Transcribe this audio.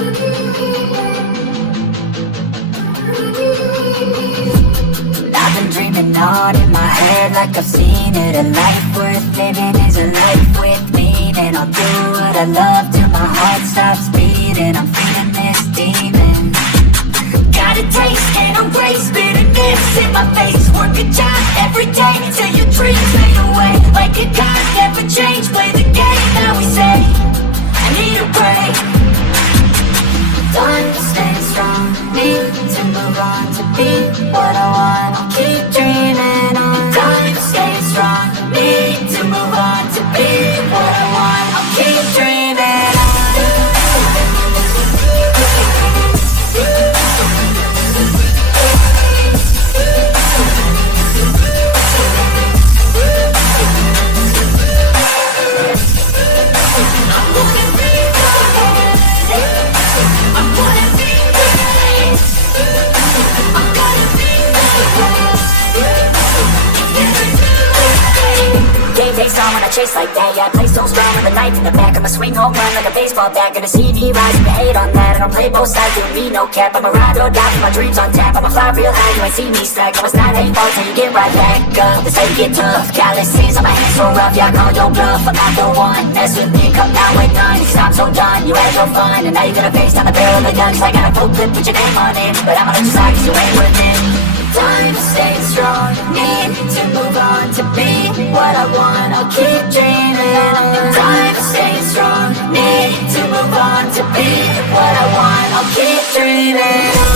I've been dreaming on in my head like I've seen it. A life worth living is a life with meaning. I'll do what I love till my heart stops beating. I'm feeding this demon. Got a taste, can't erase bitterness in my face. Work a job every day till your dreams fade away. Like a god, never change, play the game that we say. I need a break. Time to stay strong, need to move on to be what I want. I'll keep dreaming on. Time to stay strong, need to move on to be what I want. I'll keep dreaming on. Takes on when I chase like that. Yeah, I play so strong with a knife in the back. I'ma swing home run like a baseball bat. Gonna see me rise if you hate on that. I don't play both sides, doing me no cap. I'm a ride or die with my dreams on tap. I'ma fly real high, you ain't see me slack. No, it's not hate fault till you get right back up. This how you get tough, calluses on my hands so rough. Yeah, I call your bluff, I'm not the one. Mess with me, come down with none. Cause I'm so done, you had your fun. And now you're gonna face down the barrel of the gun. Cause I got a full clip, put your name on it. But I'ma let you slide cause you ain't worth it. Time to stay strong, need to move on to be what I want. I'll keep dreaming on. Time to stay strong, need to move on to be what I want. I'll keep dreaming on.